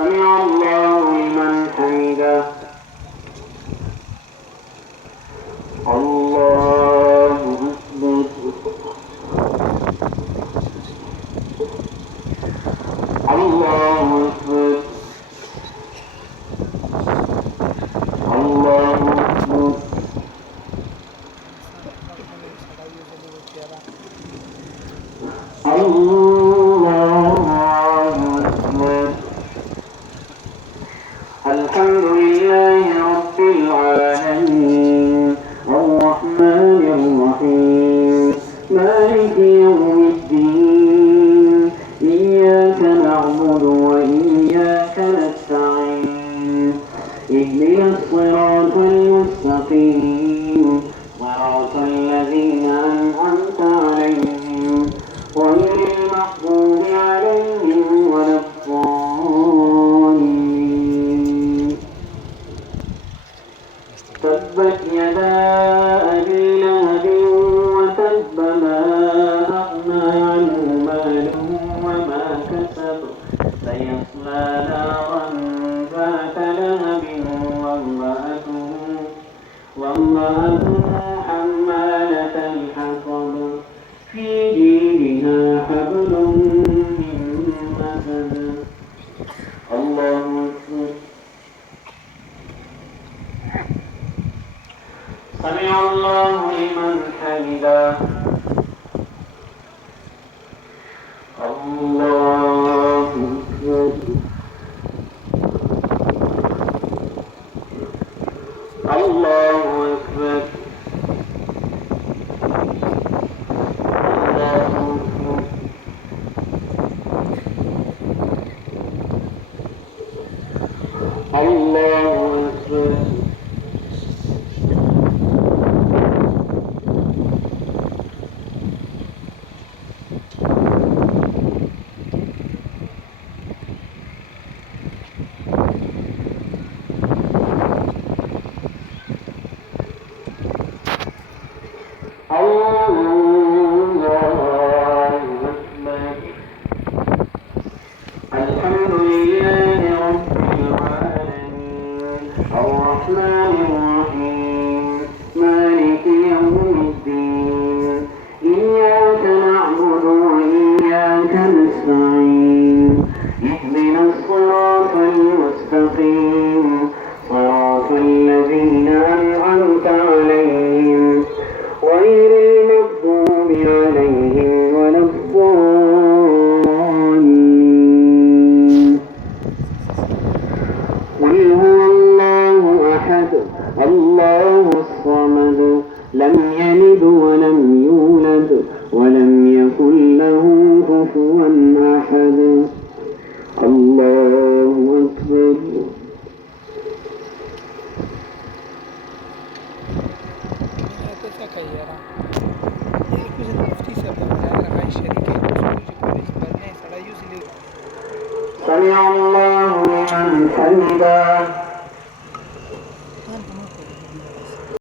سمع الله لمن حمده. الله أكبر. الله أكبر. الله أكبر. الله أكبر. الحمد لله رب العالمين الرحمن الرحيم مالك يوم الدين إياك نعبد وإياك نستعين اهدنا الصراط المستقيم صراط الذين أنعمت عليهم غير المغضوب عليهم ولا الضالين. تبت يدا أبي لهب وتب ما أغنى عنه ماله وما كسب سيصلى نارا ذات لهب وامرأته حمالة الحطب في جيدها حبل من مسد. الله أكبر. سمع الله لمن حمده. الله أكبر. الله أكبر. الله أكبر. الحمد لله رب العالمين الرحمن الرحيم مالك يوم الدين إياك نعبد وإياك نستعين اهدنا الصراط المستقيم صراط الذين أنعمت عليهم غير المغضوب عليهم ولا الضالين. قل هو الله أحد الله الصمد لم يلد ولم يولد ولم يكن له كفوا أحد. الله أكبر. سمع الله لمن حمده.